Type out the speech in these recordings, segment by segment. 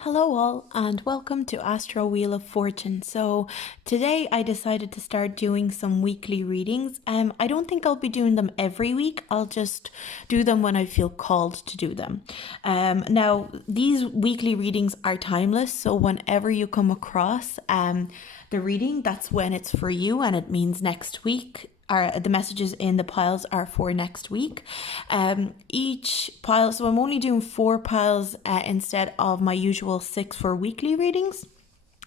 Hello, all, and welcome to Astro Wheel of Fortune. So, today I decided to start doing some weekly readings. I don't think I'll be doing them every week, I'll just do them when I feel called to do them. Now, these weekly readings are timeless, so whenever you come across the reading, that's when it's for you, and it means next week. The messages in the piles are for next week. Each pile, so I'm only doing 4 piles instead of my usual 6 for weekly readings.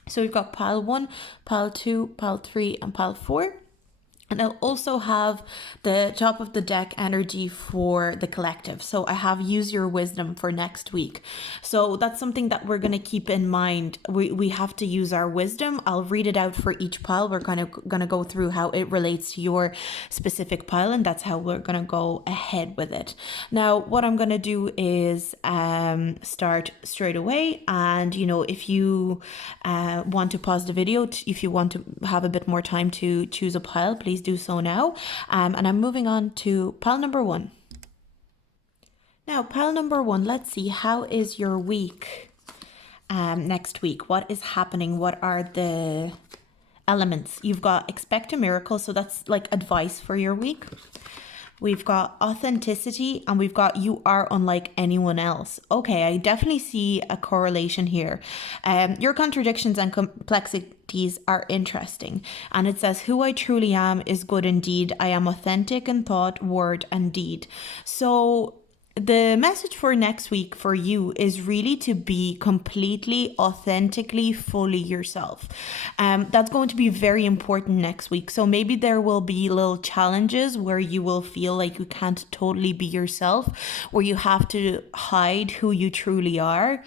So we've got pile 1, pile 2, pile 3, and pile 4. And I'll also have the top of the deck energy for the collective. So I have use your wisdom for next week. So that's something that we're going to keep in mind. We have to use our wisdom. I'll read it out for each pile. We're going to go through how it relates to your specific pile, and that's how we're going to go ahead with it. Now, what I'm going to do is start straight away. And, if you want to pause the video, if you want to have a bit more time to choose a pile, please do so now. And I'm moving on to pile number 1. Now, pile number 1, let's see, how is your week next week? What is happening? What are the elements? You've got expect a miracle, so that's like advice for your week. We've got authenticity, and we've got you are unlike anyone else. Okay, I definitely see a correlation here. Your contradictions and complexities are interesting. And it says, who I truly am is good indeed. I am authentic in thought, word, and deed. So the message for next week for you is really to be completely, authentically, fully yourself. That's going to be very important next week. So maybe there will be little challenges where you will feel like you can't totally be yourself, where you have to hide who you truly are,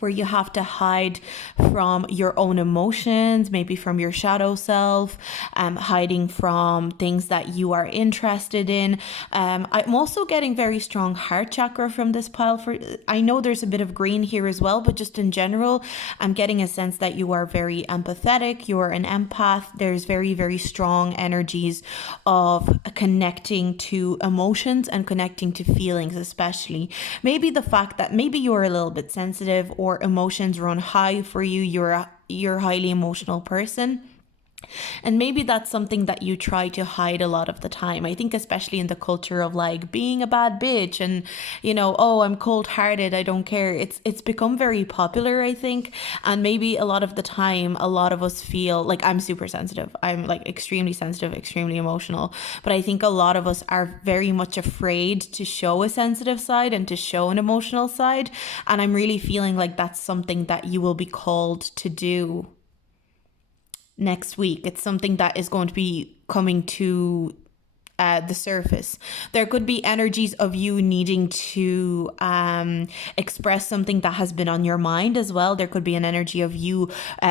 where you have to hide from your own emotions, maybe from your shadow self, hiding from things that you are interested in. I'm also getting very strong heart chakra from this pile. I know there's a bit of green here as well, but just in general, I'm getting a sense that you are very empathetic, you're an empath. There's very, very strong energies of connecting to emotions and connecting to feelings, especially. Maybe the fact that maybe you're a little bit sensitive, or emotions run high for you. You're a highly emotional person. And maybe that's something that you try to hide a lot of the time. I think especially in the culture of like being a bad bitch and, oh, I'm cold-hearted, I don't care. It's become very popular, I think. And maybe a lot of the time, a lot of us feel like I'm super sensitive. I'm like extremely sensitive, extremely emotional. But I think a lot of us are very much afraid to show a sensitive side and to show an emotional side. And I'm really feeling like that's something that you will be called to do next week. It's something that is going to be coming to the surface. There could be energies of you needing to express something that has been on your mind as well. There could be an energy of you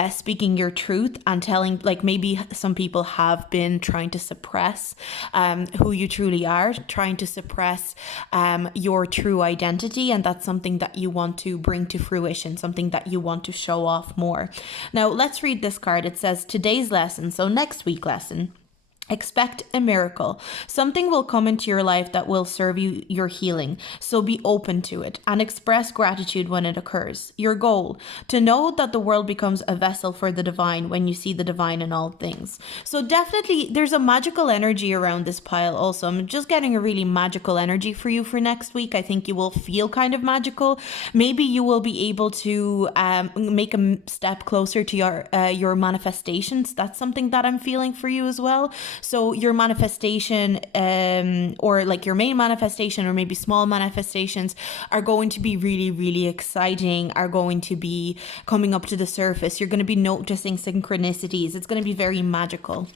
speaking your truth and telling, like maybe some people have been trying to suppress who you truly are, trying to suppress your true identity, and that's something that you want to bring to fruition, something that you want to show off more. Now, let's read this card. It says today's lesson, so next week lesson. Expect a miracle. Something will come into your life that will serve you your healing. So be open to it and express gratitude when it occurs. Your goal, to know that the world becomes a vessel for the divine when you see the divine in all things. So definitely there's a magical energy around this pile also. I'm just getting a really magical energy for you for next week. I think you will feel kind of magical. Maybe you will be able to make a step closer to your manifestations. That's something that I'm feeling for you as well. So your manifestation or like your main manifestation or maybe small manifestations are going to be really, really exciting, are going to be coming up to the surface. You're going to be noticing synchronicities. It's going to be very magical.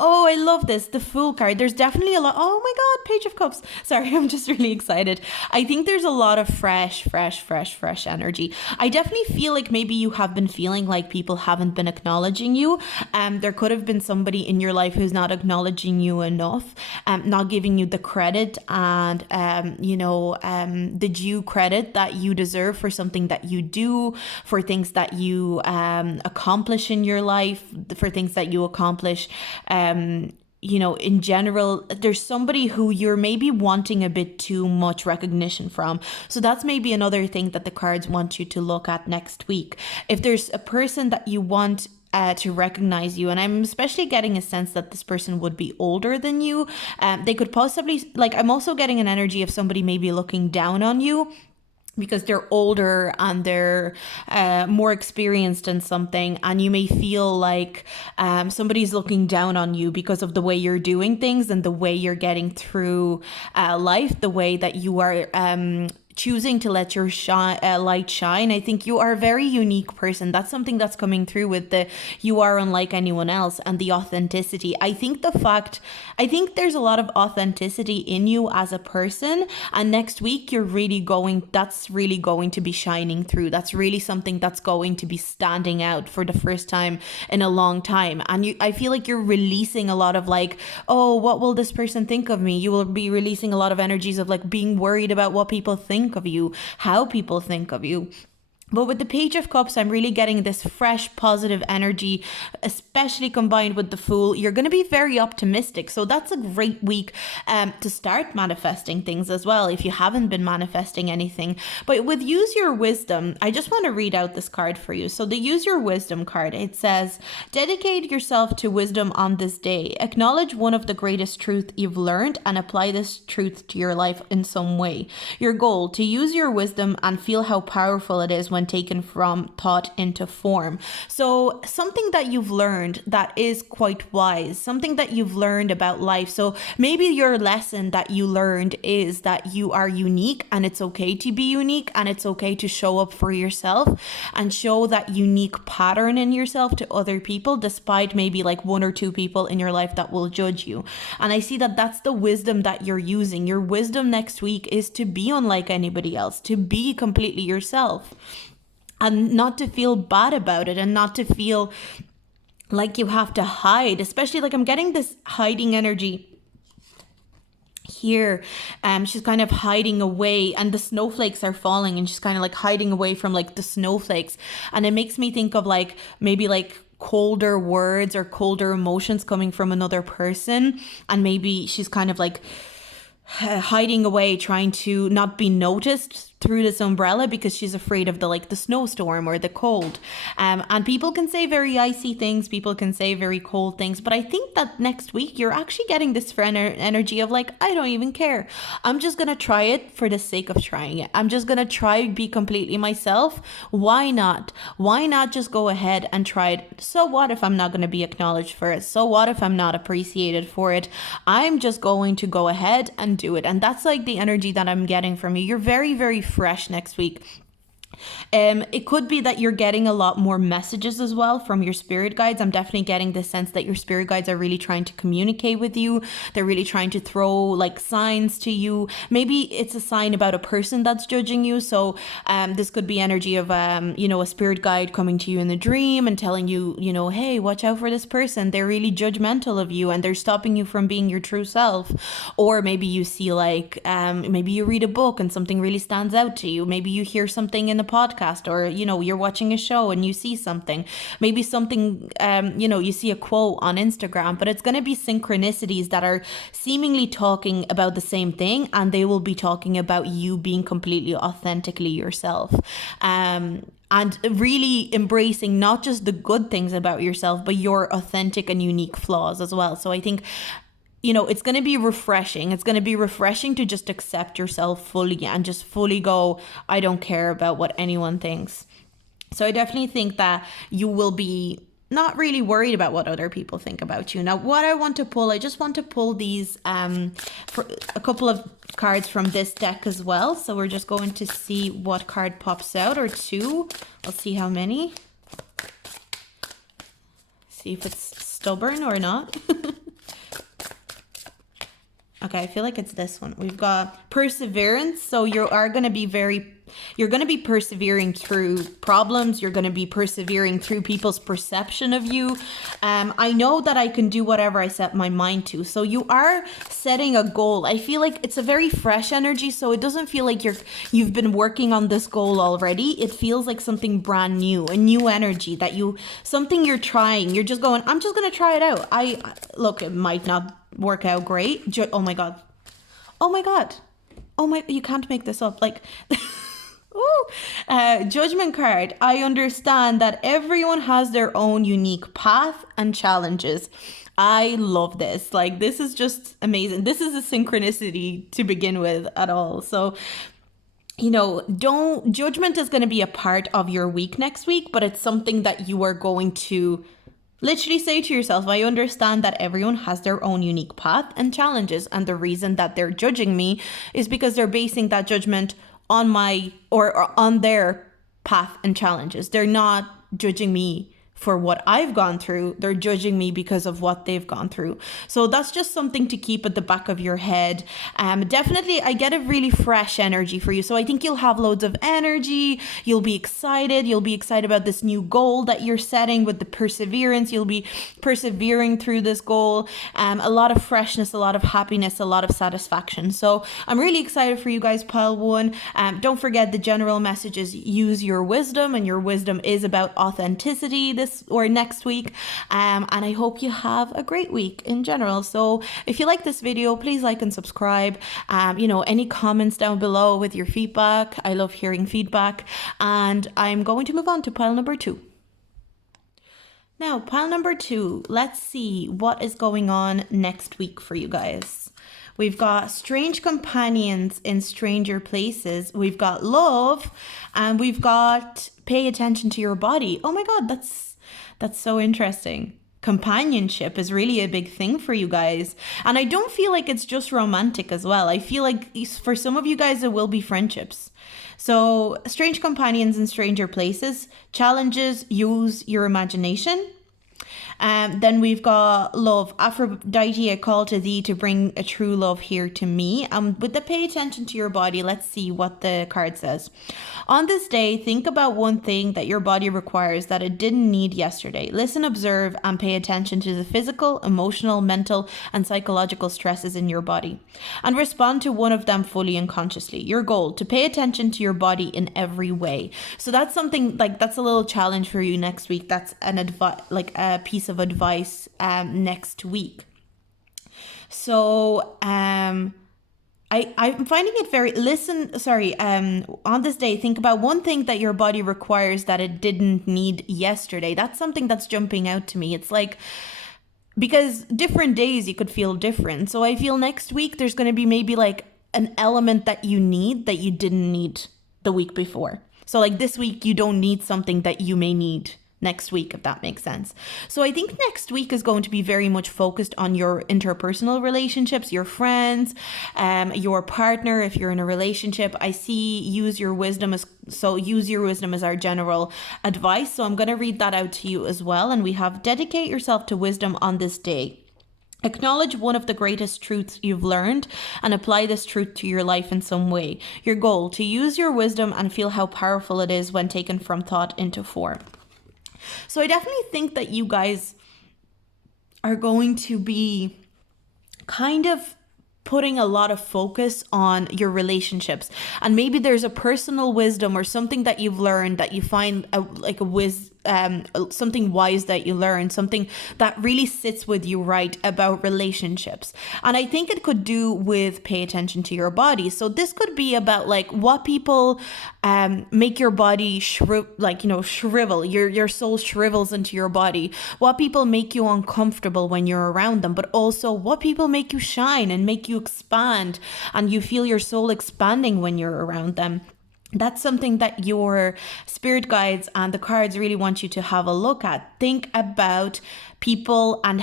Oh, I love this. The Fool card. There's definitely a lot. Oh my God, Page of Cups. Sorry, I'm just really excited. I think there's a lot of fresh energy. I definitely feel like maybe you have been feeling like people haven't been acknowledging you. There could have been somebody in your life who's not acknowledging you enough, not giving you the credit and, the due credit that you deserve for something that you do, for things that you accomplish in your life, for things that you accomplish in general, there's somebody who you're maybe wanting a bit too much recognition from. So that's maybe another thing that the cards want you to look at next week. If there's a person that you want to recognize you, and I'm especially getting a sense that this person would be older than you, they could possibly, like, I'm also getting an energy of somebody maybe looking down on you because they're older and they're more experienced in something, and you may feel like somebody's looking down on you because of the way you're doing things and the way you're getting through life, the way that you are choosing to let your light shine. I think you are a very unique person. That's something that's coming through with the you are unlike anyone else and the authenticity. I think there's a lot of authenticity in you as a person, and next week that's really going to be shining through. That's really something that's going to be standing out for the first time in a long time. And I feel like you're releasing a lot of like, oh, what will this person think of me? You will be releasing a lot of energies of like being worried about what people think of you, how people think of you. But with the Page of Cups, I'm really getting this fresh, positive energy, especially combined with the Fool. You're going to be very optimistic. So that's a great week to start manifesting things as well, if you haven't been manifesting anything. But with Use Your Wisdom, I just want to read out this card for you. So the Use Your Wisdom card, it says, dedicate yourself to wisdom on this day. Acknowledge one of the greatest truths you've learned and apply this truth to your life in some way. Your goal, to use your wisdom and feel how powerful it is when taken from thought into form. So something that you've learned that is quite wise, something that you've learned about life. So maybe your lesson that you learned is that you are unique, and it's okay to be unique, and it's okay to show up for yourself and show that unique pattern in yourself to other people, despite maybe like one or two people in your life that will judge you. And I see that that's the wisdom that you're using. Your wisdom next week is to be unlike anybody else, to be completely yourself, and not to feel bad about it, and not to feel like you have to hide. Especially, like, I'm getting this hiding energy here. She's kind of hiding away, and the snowflakes are falling, and she's kind of like hiding away from like the snowflakes. And it makes me think of like maybe like colder words or colder emotions coming from another person, and maybe she's kind of like hiding away, trying to not be noticed through this umbrella because she's afraid of the snowstorm or the cold. And people can say very icy things, people can say very cold things, but I think that next week you're actually getting this energy of like, I don't even care. I'm just gonna try it for the sake of trying it. I'm just gonna try to be completely myself. Why not? Why not just go ahead and try it? So what if I'm not gonna be acknowledged for it? So what if I'm not appreciated for it? I'm just going to go ahead and do it. And that's like the energy that I'm getting from you. You're very, very fresh next week. It could be that you're getting a lot more messages as well from your spirit guides. I'm definitely getting the sense that your spirit guides are really trying to communicate with you. They're really trying to throw like signs to you. Maybe it's a sign about a person that's judging you. So this could be energy of a spirit guide coming to you in a dream and telling you, hey, watch out for this person. They're really judgmental of you and they're stopping you from being your true self. Or maybe you see like maybe you read a book and something really stands out to you. Maybe you hear something in a podcast, or you're watching a show and you see something, maybe something you see a quote on Instagram, but it's going to be synchronicities that are seemingly talking about the same thing, and they will be talking about you being completely authentically yourself, and really embracing not just the good things about yourself, but your authentic and unique flaws as well. So I think it's going to be refreshing. It's going to be refreshing to just accept yourself fully and just fully go, I don't care about what anyone thinks. So I definitely think that you will be not really worried about what other people think about you. Now, what I want to pull, I just want to pull these for a couple of cards from this deck as well. So we're just going to see what card pops out, or two. I'll see how many. See if it's stubborn or not. Okay, I feel like it's this one. We've got perseverance. So you're going to be persevering through problems. You're going to be persevering through people's perception of you. I know that I can do whatever I set my mind to. So you are setting a goal. I feel like it's a very fresh energy. So it doesn't feel like you've been working on this goal already. It feels like something brand new, a new energy something you're trying. You're just going, I'm just going to try it out. Look, it might not work out great. Oh my god. Oh my god. Oh my, you can't make this up. Like, ooh. Judgment card. I understand that everyone has their own unique path and challenges. I love this. Like, this is just amazing. This is a synchronicity to begin with at all. So, judgment is going to be a part of your week next week, but it's something that you are going to literally say to yourself, I understand that everyone has their own unique path and challenges. And the reason that they're judging me is because they're basing that judgment on or on their path and challenges. They're not judging me for what I've gone through. They're judging me because of what they've gone through. So that's just something to keep at the back of your head. Definitely, I get a really fresh energy for you. So I think you'll have loads of energy. You'll be excited. You'll be excited about this new goal that you're setting with the perseverance. You'll be persevering through this goal. A lot of freshness, a lot of happiness, a lot of satisfaction. So I'm really excited for you guys, pile one. Don't forget the general message is use your wisdom, and your wisdom is about authenticity this or next week. And I hope you have a great week in general. So if you like this video, please like and subscribe. Any comments down below with your feedback. I love hearing feedback. And I'm going to move on to pile number 2. Now, pile number 2, let's see what is going on next week for you guys. We've got strange companions in stranger places. We've got love, and we've got pay attention to your body. Oh my God, that's so interesting. Companionship is really a big thing for you guys. And I don't feel like it's just romantic as well. I feel like for some of you guys, it will be friendships. So strange companions in stranger places, challenges, use your imagination. Then we've got love. Aphrodite, I call to thee to bring a true love here to me. With the pay attention to your body, let's see what the card says. On this day, think about one thing that your body requires that it didn't need yesterday. Listen, observe, and pay attention to the physical, emotional, mental, and psychological stresses in your body. And respond to one of them fully and consciously. Your goal, to pay attention to your body in every way. So that's something, that's a little challenge for you next week. That's a piece of advice next week. So I'm finding it very on this day, think about one thing that your body requires that it didn't need yesterday. That's something that's jumping out to me. It's like, because different days you could feel different. So I feel next week there's going to be maybe like an element that you need that you didn't need the week before. So like this week you don't need something that you may need next week, if that makes sense. So I think next week is going to be very much focused on your interpersonal relationships, your friends, your partner. If you're in a relationship, I see use your wisdom as our general advice. So I'm going to read that out to you as well. And we have dedicate yourself to wisdom on this day. Acknowledge one of the greatest truths you've learned and apply this truth to your life in some way. Your goal, to use your wisdom and feel how powerful it is when taken from thought into form. So I definitely think that you guys are going to be kind of putting a lot of focus on your relationships, and maybe there's a personal wisdom or something that you've learned that you find something wise that you learn, something that really sits with you right about relationships. And I think it could do with pay attention to your body. So this could be about like what people make your body shrivel, your soul shrivels into your body, what people make you uncomfortable when you're around them, but also what people make you shine and make you expand, and you feel your soul expanding when you're around them. that's something that your spirit guides and the cards really want you to have a look at. Think about people and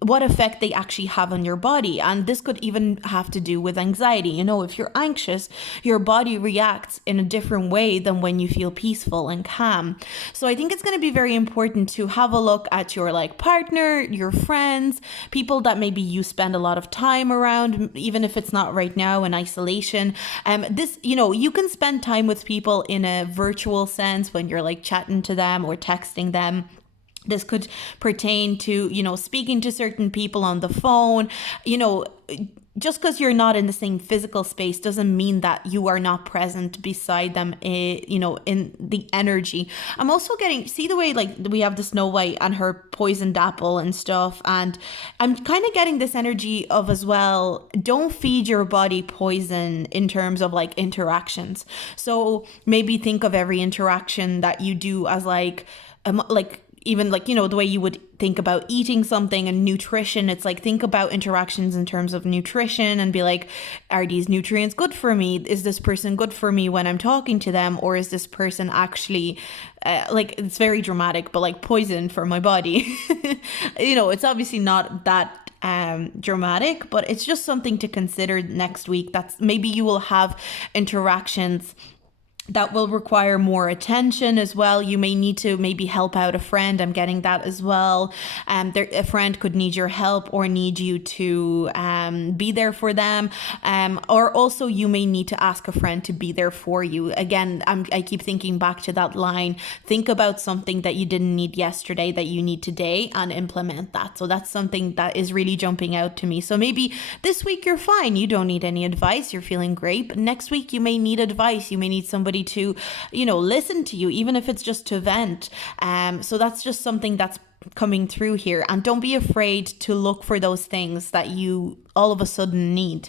what effect they actually have on your body. And this could even have to do with anxiety. You know, if you're anxious, your body reacts in a different way than when you feel peaceful and calm. So I think it's going to be very important to have a look at your partner, your friends, people that maybe you spend a lot of time around, even if it's not right now in isolation. You can spend time with people in a virtual sense when you're chatting to them or texting them. This could pertain to, speaking to certain people on the phone. Just because you're not in the same physical space doesn't mean that you are not present beside them, in the energy. I'm also see the way we have the Snow White and her poisoned apple and stuff. And I'm kind of getting this energy of as well, don't feed your body poison in terms of interactions. So maybe think of every interaction that you do as even the way you would think about eating something and nutrition. It's think about interactions in terms of nutrition and be are these nutrients good for me? Is this person good for me when I'm talking to them? Or is this person actually it's very dramatic, but poison for my body? It's obviously not that dramatic, but it's just something to consider next week. That's maybe you will have interactions that will require more attention as well. You may need to maybe help out a friend. I'm getting that as well. A friend could need your help or need you to be there for them. Or also you may need to ask a friend to be there for you. Again, I keep thinking back to that line. Think about something that you didn't need yesterday that you need today and implement that. So that's something that is really jumping out to me. So maybe this week you're fine. You don't need any advice. You're feeling great. But next week you may need advice. You may need somebody to listen to you, even if it's just to vent. So that's just something that's coming through here. And don't be afraid to look for those things that you all of a sudden need.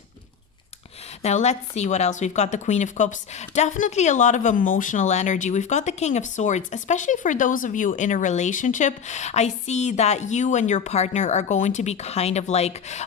Now let's see what else. We've got the Queen of Cups. Definitely a lot of emotional energy. We've got the King of Swords, especially for those of you in a relationship. I see that you and your partner are going to be kind of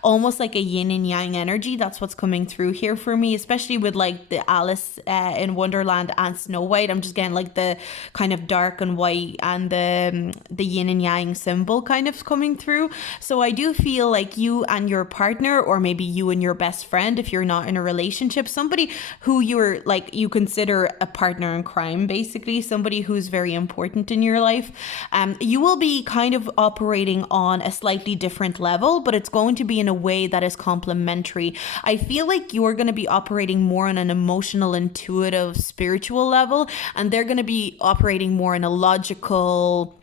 almost like a yin and yang energy. That's what's coming through here for me, especially with the Alice in Wonderland and Snow White. I'm just getting the kind of dark and white and the yin and yang symbol kind of coming through. So I do feel you and your partner, or maybe you and your best friend, if you're not in a relationship, somebody who you consider a partner in crime, basically somebody who's very important in your life, you will be kind of operating on a slightly different level, but it's going to be in a way that is complementary. I feel you're going to be operating more on an emotional, intuitive, spiritual level, and they're going to be operating more in a logical,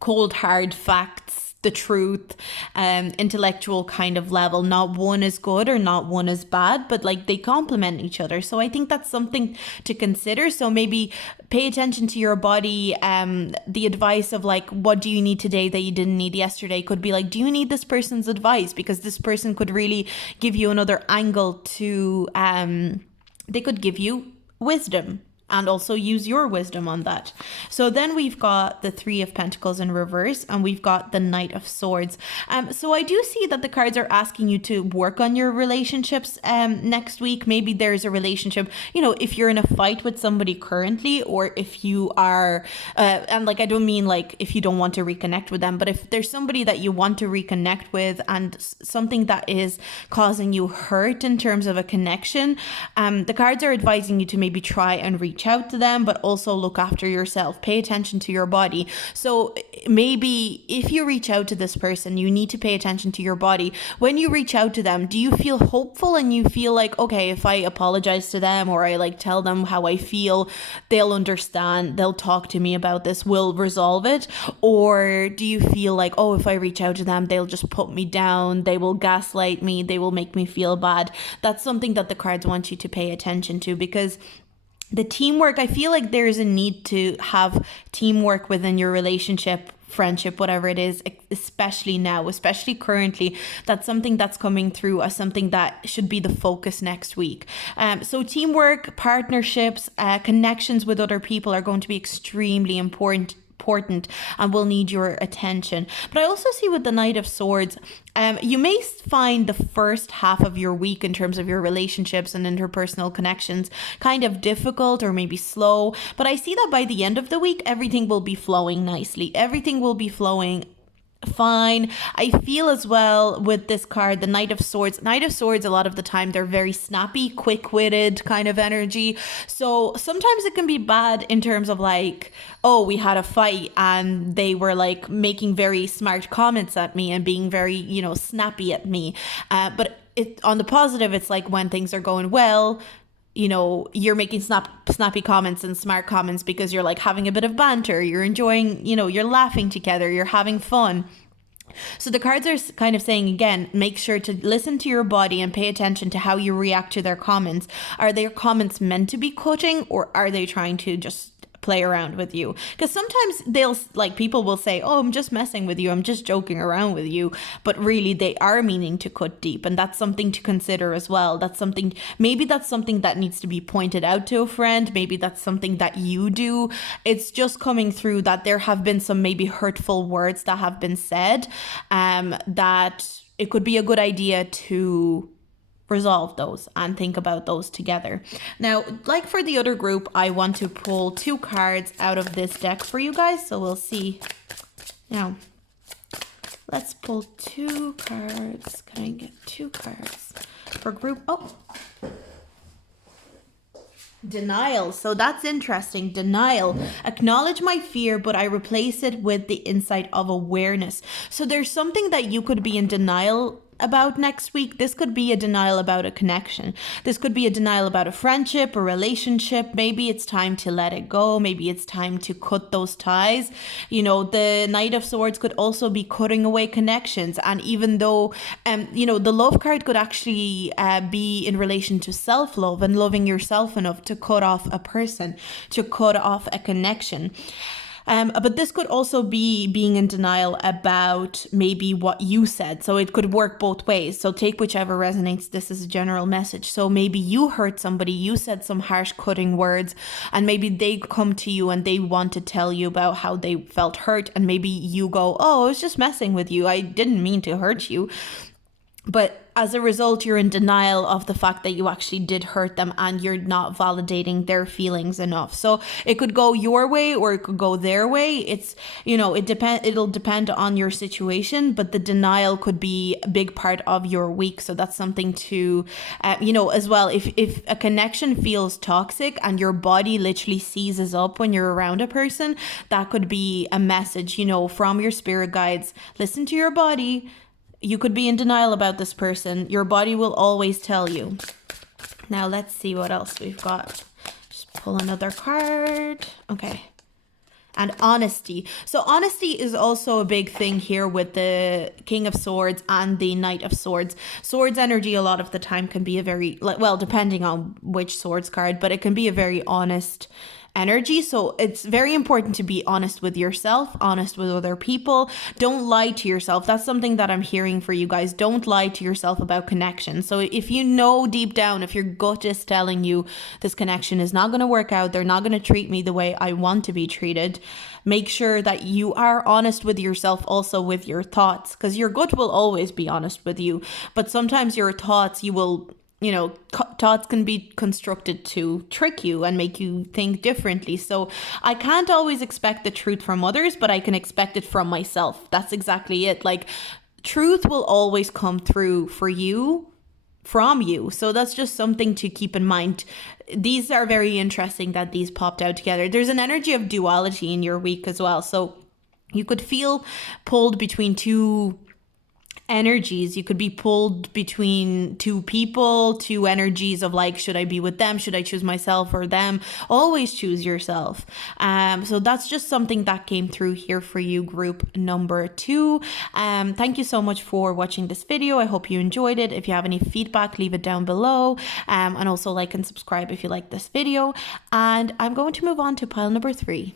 cold hard facts, the truth, intellectual kind of level. Not one is good or not one is bad, but they complement each other. So I think that's something to consider. So maybe pay attention to your body. The advice of what do you need today that you didn't need yesterday could be do you need this person's advice? Because this person could really give you another angle to, they could give you wisdom. And also use your wisdom on that. So then we've got the Three of Pentacles in reverse, and we've got the Knight of Swords. So I do see that the cards are asking you to work on your relationships next week. Maybe there's a relationship, if you're in a fight with somebody currently, or if you are, and I don't mean if you don't want to reconnect with them, but if there's somebody that you want to reconnect with and something that is causing you hurt in terms of a connection, the cards are advising you to maybe try and reach out to them, but also look after yourself. Pay attention to your body. So maybe if you reach out to this person, you need to pay attention to your body. When you reach out to them, do you feel hopeful and you feel okay, if I apologize to them or I tell them how I feel, they'll understand, they'll talk to me about this, we'll resolve it? Or do you feel oh, if I reach out to them, they'll just put me down, they will gaslight me, they will make me feel bad? That's something that the cards want you to pay attention to, because the teamwork, I feel there is a need to have teamwork within your relationship, friendship, whatever it is, especially now, especially currently. That's something that's coming through as something that should be the focus next week. So teamwork, partnerships, connections with other people are going to be extremely important important and will need your attention. But I also see with the Knight of Swords, you may find the first half of your week in terms of your relationships and interpersonal connections kind of difficult or maybe slow. But I see that by the end of the week, everything will be flowing nicely. Everything will be flowing fine. I feel as well with this card, the Knight of Swords. Knight of Swords, a lot of the time, they're very snappy, quick-witted kind of energy. So sometimes it can be bad in terms of like, oh, we had a fight and they were like making very smart comments at me and being very, snappy at me. But on the positive, it's like when things are going well, you're making snappy comments and smart comments because you're like having a bit of banter, you're enjoying, you're laughing together, you're having fun. So the cards are kind of saying, again, make sure to listen to your body and pay attention to how you react to their comments. Are their comments meant to be cutting, or are they trying to just play around with you? Because sometimes people will say, oh, I'm just messing with you, I'm just joking around with you, but really they are meaning to cut deep, and that's something to consider as well. Maybe that's something that needs to be pointed out to a friend. Maybe that's something that you do. It's just coming through that there have been some maybe hurtful words that have been said, that it could be a good idea to resolve those and think about those together. Now, like for the other group, I want to pull 2 cards out of this deck for you guys, so we'll see. Now, let's pull 2 cards. Can I get 2 cards for group? Oh, denial. So that's interesting. Denial. Acknowledge my fear, but I replace it with the insight of awareness. So there's something that you could be in denial about next week. This could be a denial about a connection. This could be a denial about a friendship, a relationship. Maybe it's time to let it go. Maybe it's time to cut those ties. The Knight of Swords could also be cutting away connections. And even though, the love card could actually be in relation to self-love and loving yourself enough to cut off a person, to cut off a connection. But this could also be being in denial about maybe what you said. So it could work both ways. So take whichever resonates. This is a general message. So maybe you hurt somebody, you said some harsh cutting words, and maybe they come to you and they want to tell you about how they felt hurt. And maybe you go, oh, I was just messing with you, I didn't mean to hurt you. But as a result, you're in denial of the fact that you actually did hurt them, and you're not validating their feelings enough. So it could go your way or it could go their way. It's, it'll depend on your situation, but the denial could be a big part of your week. So that's something to, as well, if a connection feels toxic and your body literally seizes up when you're around a person, that could be a message, from your spirit guides. Listen to your body. You could be in denial about this person. Your body will always tell you. Now let's see what else we've got. Just pull another card. Okay. And honesty. So honesty is also a big thing here with the King of Swords and the Knight of Swords. Swords energy a lot of the time can be a very, depending on which swords card, but it can be a very honest energy. So it's very important to be honest with yourself, honest with other people. Don't lie to yourself. That's something that I'm hearing for you guys. Don't lie to yourself about connection. So if you know deep down, if your gut is telling you this connection is not going to work out, they're not going to treat me the way I want to be treated, make sure that you are honest with yourself, also with your thoughts, because your gut will always be honest with you. But sometimes your thoughts, thoughts can be constructed to trick you and make you think differently. So I can't always expect the truth from others, but I can expect it from myself. That's exactly it. Like, truth will always come through for you from you. So that's just something to keep in mind. These are very interesting that these popped out together. There's an energy of duality in your week as well. So you could feel pulled between 2 energies. You could be pulled between 2 people, 2 energies of like, should I be with them? Should I choose myself or them? Always choose yourself. So that's just something that came through here for you, group number 2. Thank you so much for watching this video. I hope you enjoyed it. If you have any feedback, leave it down below. And also like and subscribe if you like this video. And I'm going to move on to pile number 3.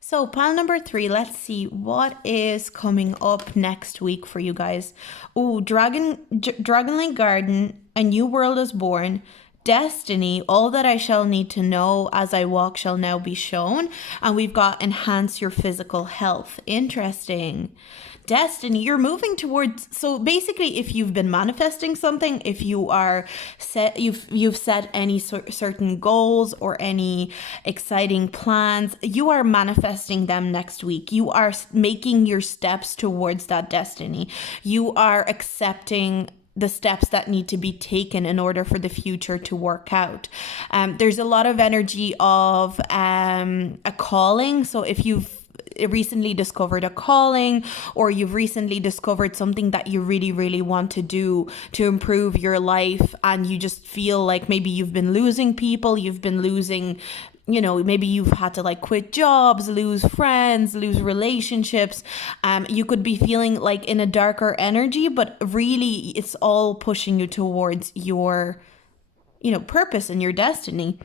So pile number 3, let's see what is coming up next week for you guys. Oh, Dragonlink Garden, a new world is born. Destiny, all that I shall need to know as I walk shall now be shown. And we've got enhance your physical health. Interesting. Destiny, you're moving towards, so basically if you've been manifesting something, if you are set, you've set any certain goals or any exciting plans, you are manifesting them next week. You are making your steps towards that destiny. You are accepting the steps that need to be taken in order for the future to work out. There's a lot of energy of a calling. So if you've recently discovered a calling, or you've recently discovered something that you really, really want to do to improve your life, and you just feel like maybe you've been losing people, you've been losing, maybe you've had to like quit jobs, lose friends, lose relationships. You could be feeling like in a darker energy, but really it's all pushing you towards your, purpose and your destiny.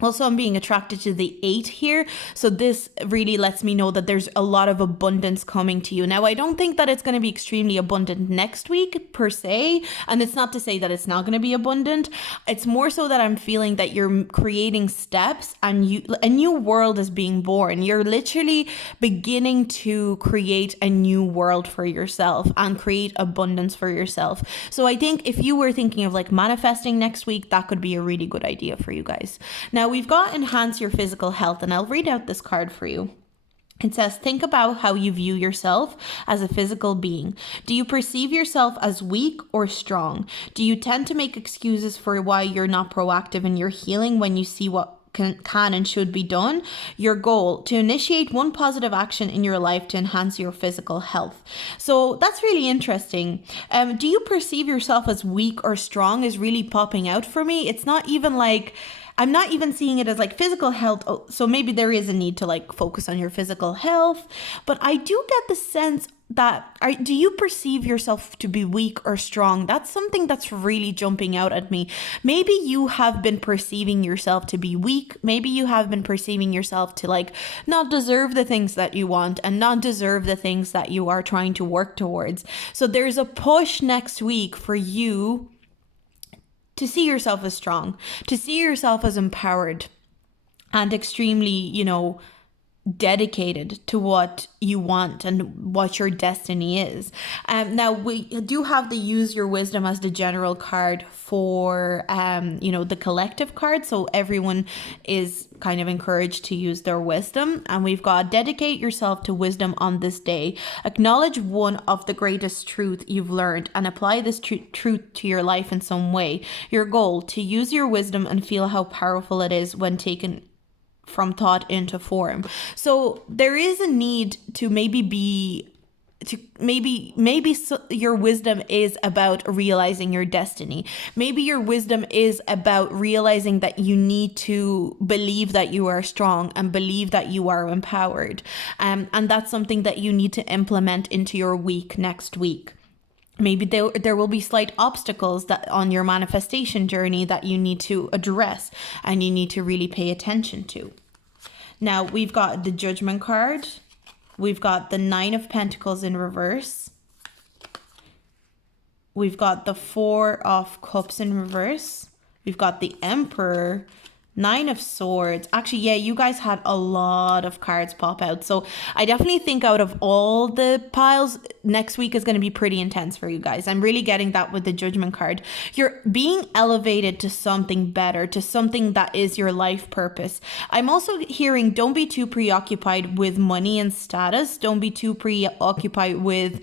Also, I'm being attracted to the 8 here. So this really lets me know that there's a lot of abundance coming to you. Now, I don't think that it's going to be extremely abundant next week per se. And it's not to say that it's not going to be abundant. It's more so that I'm feeling that you're creating steps and a new world is being born. You're literally beginning to create a new world for yourself and create abundance for yourself. So I think if you were thinking of like manifesting next week, that could be a really good idea for you guys. Now, we've got enhance your physical health, and I'll read out this card for you. It says, think about how you view yourself as a physical being. Do you perceive yourself as weak or strong? Do you tend to make excuses for why you're not proactive in your healing when you see what can and should be done? Your goal, to initiate one positive action in your life to enhance your physical health. So that's really interesting. Do you perceive yourself as weak or strong is really popping out for me. It's not even like, I'm not even seeing it as like physical health. Oh, so maybe there is a need to like focus on your physical health, but I do get the sense that do you perceive yourself to be weak or strong? That's something that's really jumping out at me. Maybe you have been perceiving yourself to be weak. Maybe you have been perceiving yourself to like not deserve the things that you want and not deserve the things that you are trying to work towards. So there's a push next week for you to see yourself as strong, to see yourself as empowered and extremely, dedicated to what you want and what your destiny is. Now we do have the use your wisdom as the general card for the collective card, so everyone is kind of encouraged to use their wisdom. And we've got dedicate yourself to wisdom on this day. Acknowledge one of the greatest truth you've learned and apply this truth to your life in some way. Your goal, to use your wisdom and feel how powerful it is when taken from thought into form. So there is a need to maybe your wisdom is about realizing your destiny. Maybe your wisdom is about realizing that you need to believe that you are strong and believe that you are empowered. And that's something that you need to implement into your week next week. Maybe there will be slight obstacles that on your manifestation journey that you need to address and you need to really pay attention to. Now, we've got the Judgment card. We've got the 9 of Pentacles in reverse. We've got the 4 of Cups in reverse. We've got the Emperor, 9 of Swords. Actually, yeah, you guys had a lot of cards pop out. So I definitely think out of all the piles, next week is going to be pretty intense for you guys. I'm really getting that with the Judgment card. You're being elevated to something better, to something that is your life purpose. I'm also hearing don't be too preoccupied with money and status. Don't be too preoccupied with,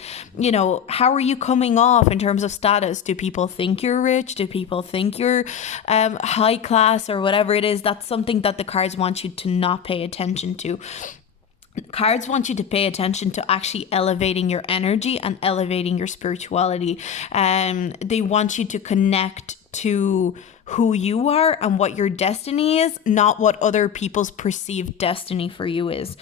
how are you coming off in terms of status? Do people think you're rich? Do people think you're high class or whatever it is? That's something that the cards want you to not pay attention to. Cards want you to pay attention to actually elevating your energy and elevating your spirituality. They want you to connect to who you are and what your destiny is, not what other people's perceived destiny for you is.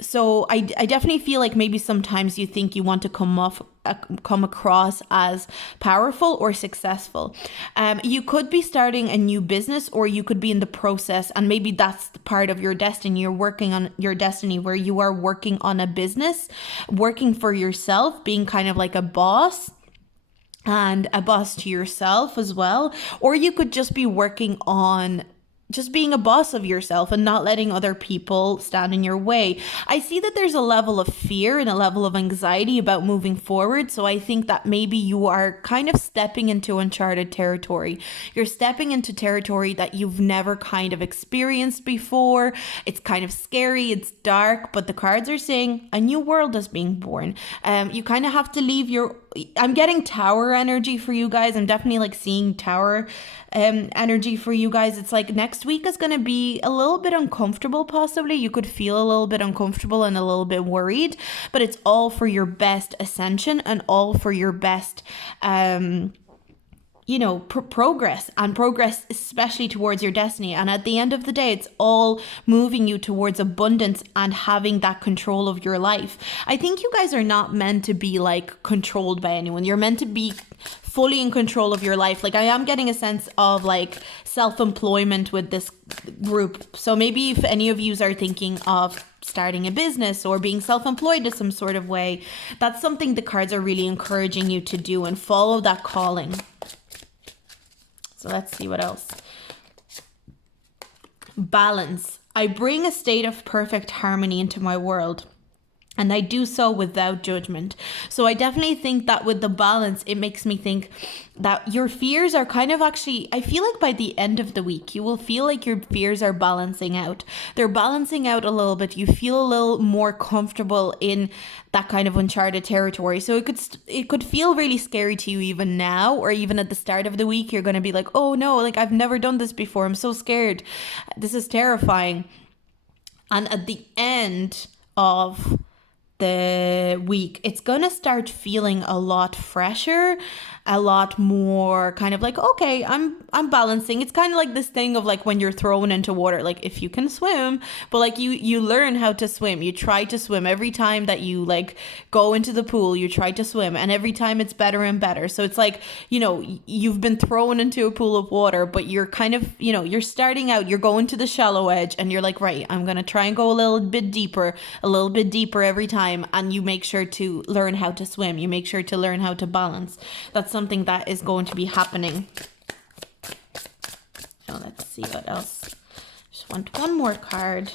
So I definitely feel like maybe sometimes you think you want to come across as powerful or successful. You could be starting a new business, or you could be in the process, and maybe that's the part of your destiny. You're working on your destiny where you are working on a business, working for yourself, being kind of like a boss. and a boss to yourself as well. Or you could just be working on just being a boss of yourself and not letting other people stand in your way. I see that there's a level of fear and a level of anxiety about moving forward. So I think that maybe you are kind of stepping into uncharted territory. You're stepping into territory that you've never kind of experienced before. It's kind of scary, it's dark, but the cards are saying a new world is being born. You kind of have to leave your... I'm getting tower energy for you guys. I'm definitely like seeing tower energy for you guys. It's like next week is going to be a little bit uncomfortable, possibly. You could feel a little bit uncomfortable and a little bit worried, but it's all for your best ascension and all for your best progress, and progress especially towards your destiny. And at the end of the day, it's all moving you towards abundance and having that control of your life. I think you guys are not meant to be like controlled by anyone. You're meant to be fully in control of your life. Like I am getting a sense of like self-employment with this group. So maybe if any of you are thinking of starting a business or being self-employed in some sort of way, that's something the cards are really encouraging you to do and follow that calling. So let's see what else. Balance. I bring a state of perfect harmony into my world, and I do so without judgment. So I definitely think that with the balance, it makes me think that your fears are kind of actually, I feel like by the end of the week, you will feel like your fears are balancing out. They're balancing out a little bit. You feel a little more comfortable in that kind of uncharted territory. So it could feel really scary to you even now, or even at the start of the week, you're going to be like, oh no, like I've never done this before. I'm so scared. This is terrifying. And at the end of the week, it's gonna start feeling a lot fresher, a lot more kind of like, okay, I'm balancing. It's kind of like this thing of like when you're thrown into water, like if you can swim, but like you learn how to swim. You try to swim every time that you like go into the pool, you try to swim, and every time it's better and better. So it's like, you've been thrown into a pool of water, but you're kind of, you're starting out, you're going to the shallow edge, and you're like, right, I'm gonna try and go a little bit deeper every time. And you make sure to learn how to swim. You make sure to learn how to balance. That's something that is going to be happening. So let's see what else. Just want one more card.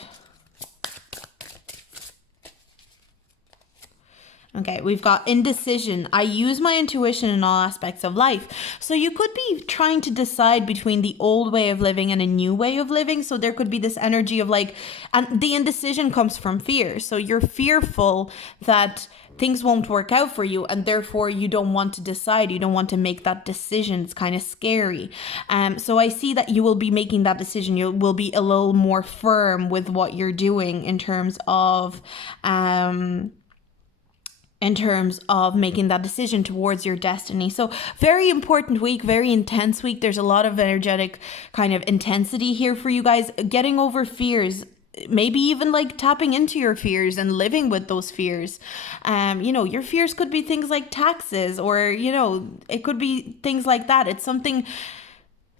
Okay, we've got indecision. I use my intuition in all aspects of life. So you could be trying to decide between the old way of living and a new way of living. So there could be this energy of like, and the indecision comes from fear. So you're fearful that things won't work out for you, and therefore you don't want to decide. You don't want to make that decision. It's kind of scary. So I see that you will be making that decision. You will be a little more firm with what you're doing in terms of making that decision towards your destiny. So very important week, very intense week. There's a lot of energetic kind of intensity here for you guys. Getting over fears, maybe even like tapping into your fears and living with those fears. Your fears could be things like taxes, or, it could be things like that. It's something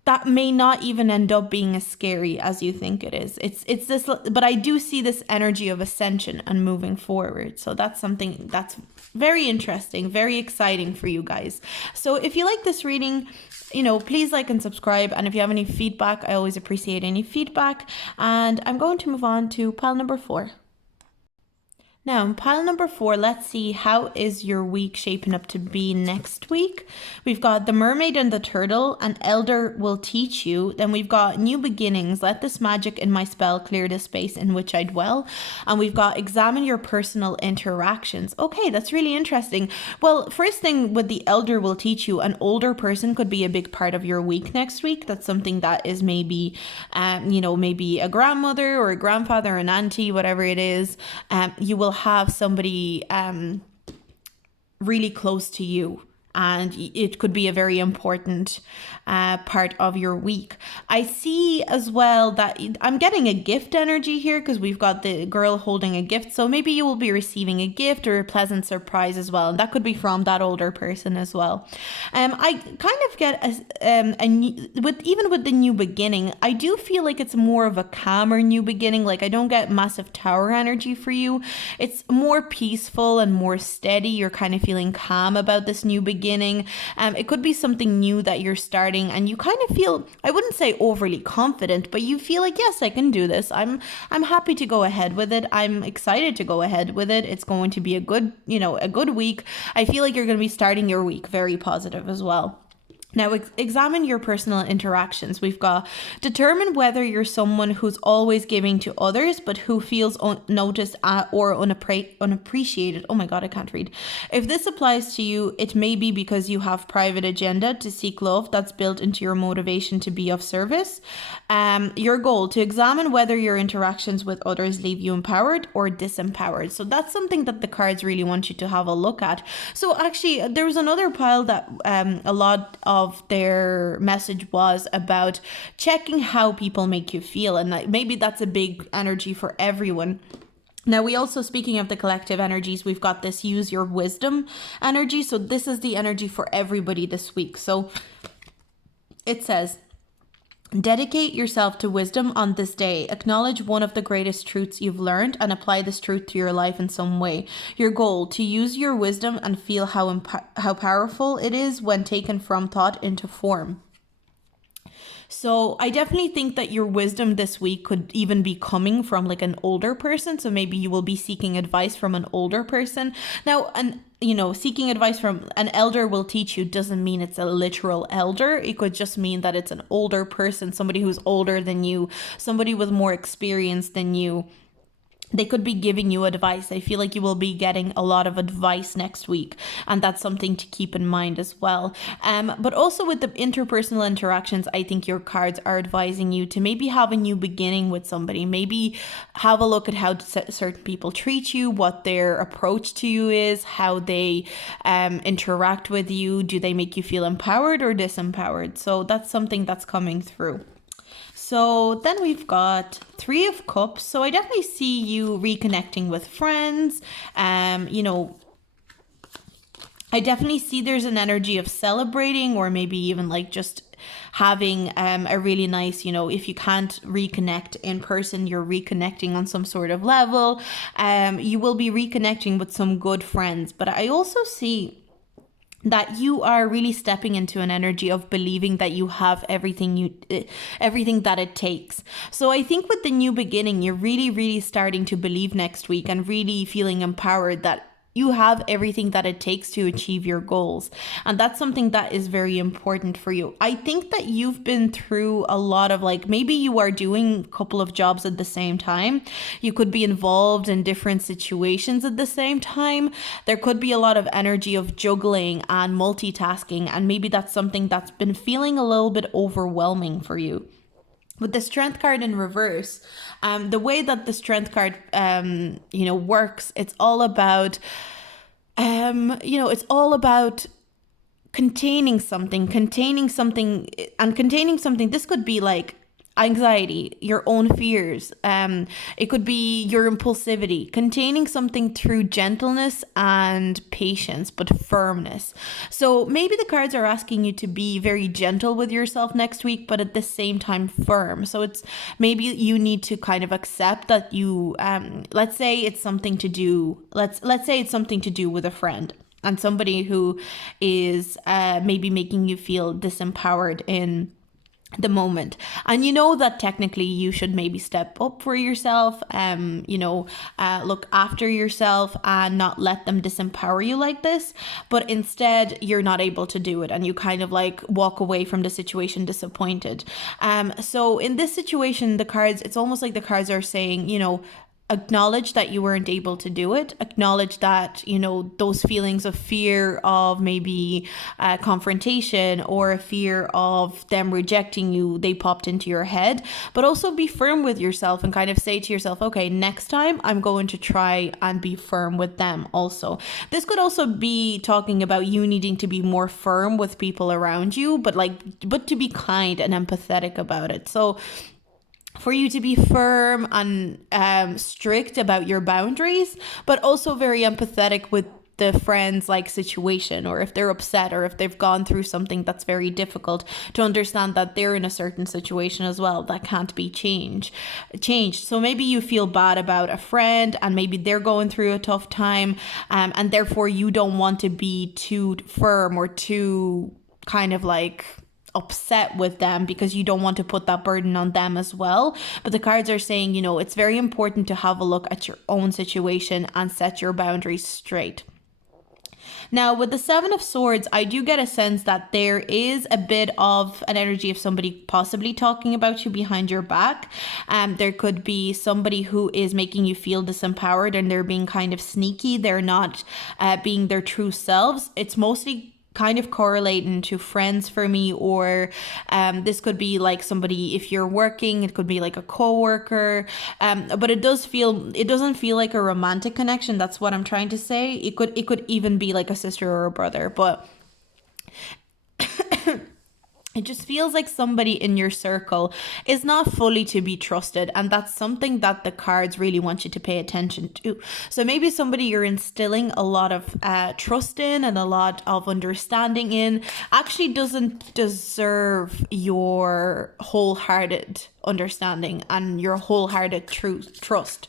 that may not even end up being as scary as you think it is. It's this, but I do see this energy of ascension and moving forward. So that's something that's very interesting, very exciting for you guys. So if you like this reading, please like and subscribe. And if you have any feedback, I always appreciate any feedback. And I'm going to move on to pile number 4. Now, in pile number 4, let's see, how is your week shaping up to be next week? We've got the mermaid and the turtle, an elder will teach you. Then we've got new beginnings, let this magic in my spell clear the space in which I dwell. And we've got examine your personal interactions. Okay, that's really interesting. Well, first thing with the elder will teach you, an older person could be a big part of your week next week. That's something that is maybe, maybe a grandmother or a grandfather, an auntie, whatever it is. You will have somebody really close to you, and it could be a very important part of your week. I see as well that I'm getting a gift energy here, because we've got the girl holding a gift. So maybe you will be receiving a gift or a pleasant surprise as well. And that could be from that older person as well. I kind of get with the new beginning, I do feel like it's more of a calmer new beginning. Like I don't get massive tower energy for you. It's more peaceful and more steady. You're kind of feeling calm about this new beginning. beginning. It could be something new that you're starting and you kind of feel, I wouldn't say overly confident, but you feel like, yes, I can do this. I'm happy to go ahead with it. I'm excited to go ahead with it. It's going to be a good, a good week. I feel like you're going to be starting your week very positive as well. Now, examine your personal interactions. We've got determine whether you're someone who's always giving to others, but who feels unnoticed or unappreciated. Oh my God, I can't read. If this applies to you, it may be because you have private agenda to seek love that's built into your motivation to be of service. Your goal to examine whether your interactions with others leave you empowered or disempowered. So that's something that the cards really want you to have a look at. So actually, there was another pile that a lot of their message was about checking how people make you feel, and maybe that's a big energy for everyone. Now, we also, speaking of the collective energies, we've got this use your wisdom energy. So this is the energy for everybody this week. So it says, dedicate yourself to wisdom on this day. Acknowledge one of the greatest truths you've learned and apply this truth to your life in some way. Your goal, to use your wisdom and feel how powerful it is when taken from thought into form. So I definitely think that your wisdom this week could even be coming from like an older person. So maybe you will be seeking advice from an older person. Now, seeking advice from an elder will teach you doesn't mean it's a literal elder. It could just mean that it's an older person, somebody who's older than you, somebody with more experience than you. They could be giving you advice. I feel like you will be getting a lot of advice next week, and that's something to keep in mind as well. But also with the interpersonal interactions, I think your cards are advising you to maybe have a new beginning with somebody. Maybe have a look at how certain people treat you, what their approach to you is, how they interact with you. Do they make you feel empowered or disempowered? So that's something that's coming through. So then we've got Three of Cups. So I definitely see you reconnecting with friends. I definitely see there's an energy of celebrating, or maybe even like just having a really nice, if you can't reconnect in person, you're reconnecting on some sort of level. You will be reconnecting with some good friends. But I also see that you are really stepping into an energy of believing that you have everything that it takes. So I think with the new beginning, you're really, really starting to believe next week and really feeling empowered that you have everything that it takes to achieve your goals. And that's something that is very important for you. I think that you've been through a lot of maybe you are doing a couple of jobs at the same time. You could be involved in different situations at the same time. There could be a lot of energy of juggling and multitasking. And maybe that's something that's been feeling a little bit overwhelming for you. With the Strength card in reverse, the way that the Strength card, works, it's all about, it's all about containing something. This could be like anxiety, your own fears. It could be your impulsivity, containing something through gentleness and patience, but firmness. So maybe the cards are asking you to be very gentle with yourself next week, but at the same time firm. So it's maybe you need to kind of accept that you, let's say it's something to do with a friend. And somebody who is maybe making you feel disempowered in the moment, and that technically you should maybe step up for yourself, look after yourself and not let them disempower you like this, but instead you're not able to do it and you kind of walk away from the situation disappointed. So in this situation, it's almost like the cards are saying, acknowledge that you weren't able to do it. Acknowledge that, those feelings of fear of maybe confrontation or a fear of them rejecting you, they popped into your head. But also be firm with yourself and kind of say to yourself, okay, next time I'm going to try and be firm with them also. This could also be talking about you needing to be more firm with people around you, but to be kind and empathetic about it. So for you to be firm and strict about your boundaries, but also very empathetic with the friend's like situation, or if they're upset, or if they've gone through something that's very difficult, to understand that they're in a certain situation as well that can't be changed. So maybe you feel bad about a friend, and maybe they're going through a tough time, and therefore you don't want to be too firm or too kind of like upset with them, because you don't want to put that burden on them as well. But the cards are saying, it's very important to have a look at your own situation and set your boundaries straight. Now, with the Seven of Swords, I do get a sense that there is a bit of an energy of somebody possibly talking about you behind your back. There could be somebody who is making you feel disempowered, and they're being kind of sneaky. They're not being their true selves. It's mostly kind of correlating to friends for me, or this could be like somebody, if you're working, it could be like a co-worker, but it doesn't feel like a romantic connection. That's what I'm trying to say. It could even be like a sister or a brother, but it just feels like somebody in your circle is not fully to be trusted, and that's something that the cards really want you to pay attention to. So maybe somebody you're instilling a lot of trust in and a lot of understanding in actually doesn't deserve your wholehearted understanding and your wholehearted trust.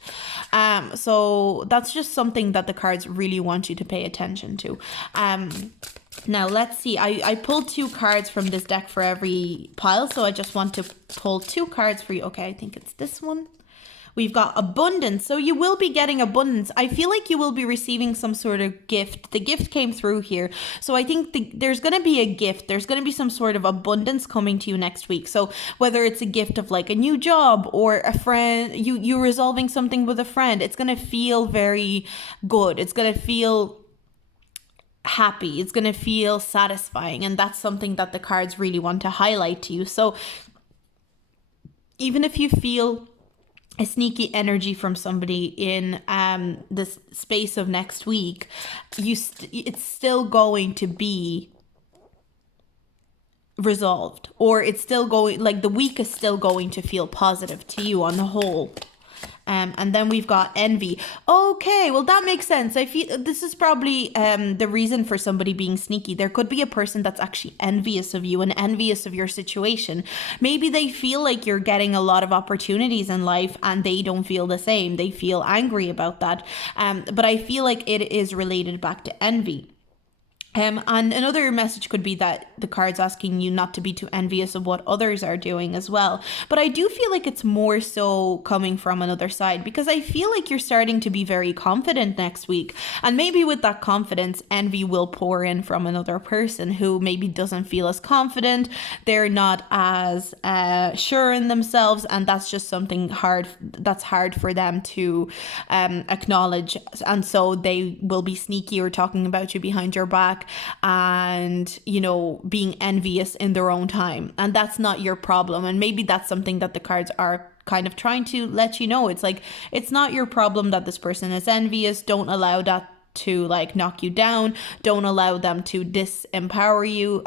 So that's just something that the cards really want you to pay attention to. Now, let's see. I pulled 2 cards from this deck for every pile, so I just want to pull 2 cards for you. Okay, I think it's this one. We've got abundance. So you will be getting abundance. I feel like you will be receiving some sort of gift. The gift came through here. So I think there's going to be a gift. There's going to be some sort of abundance coming to you next week. So whether it's a gift of like a new job, or a friend, you resolving something with a friend, it's going to feel very good. It's going to feel happy. It's going to feel satisfying, and that's something that the cards really want to highlight to you. So even if you feel a sneaky energy from somebody in this space of next week, it's still going to be resolved, or it's still going, like the week is still going to feel positive to you on the whole. And then we've got envy. Okay, well, that makes sense. I feel this is probably the reason for somebody being sneaky. There could be a person that's actually envious of you and envious of your situation. Maybe they feel like you're getting a lot of opportunities in life and they don't feel the same. They feel angry about that. But I feel like it is related back to envy. And another message could be that the card's asking you not to be too envious of what others are doing as well. But I do feel like it's more so coming from another side, because I feel like you're starting to be very confident next week. And maybe with that confidence, envy will pour in from another person who maybe doesn't feel as confident. They're not as sure in themselves. And that's just something that's hard for them to acknowledge. And so they will be sneaky or talking about you behind your back, and being envious in their own time, and that's not your problem. And maybe that's something that the cards are kind of trying to let you know. It's like, it's not your problem that this person is envious. Don't allow that to like knock you down. Don't allow them to disempower you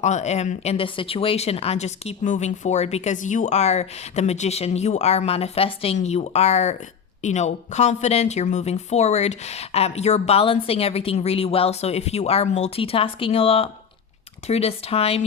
in this situation, and just keep moving forward, because you are the magician. You are manifesting. You are confident, you're moving forward, you're balancing everything really well. So if you are multitasking a lot through this time,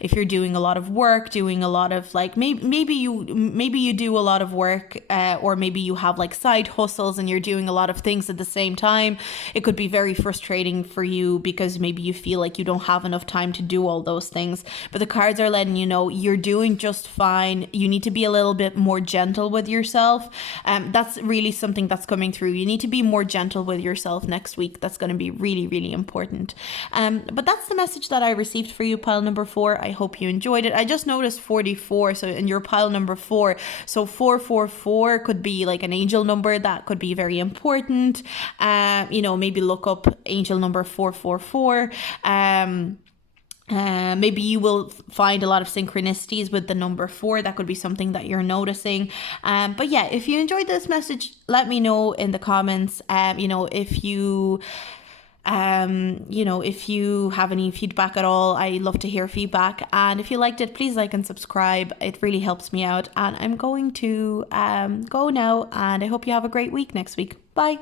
if you're doing a lot of work, doing a lot of like, maybe you do a lot of work, or maybe you have like side hustles and you're doing a lot of things at the same time, it could be very frustrating for you, because maybe you feel like you don't have enough time to do all those things. But the cards are letting you know you're doing just fine. You need to be a little bit more gentle with yourself. That's really something that's coming through. You need to be more gentle with yourself next week. That's going to be really, really important. But that's the message that I received for you, pile number 4. I hope you enjoyed it. I just noticed 44, so in your pile number 4, so 444 could be like an angel number that could be very important. Maybe look up angel number 444. Maybe you will find a lot of synchronicities with the number 4. That could be something that you're noticing. But yeah, if you enjoyed this message, let me know in the comments. If you have any feedback at all, I love to hear feedback. And if you liked it, please like and subscribe. It really helps me out. And I'm going to go now, and I hope you have a great week next week. Bye.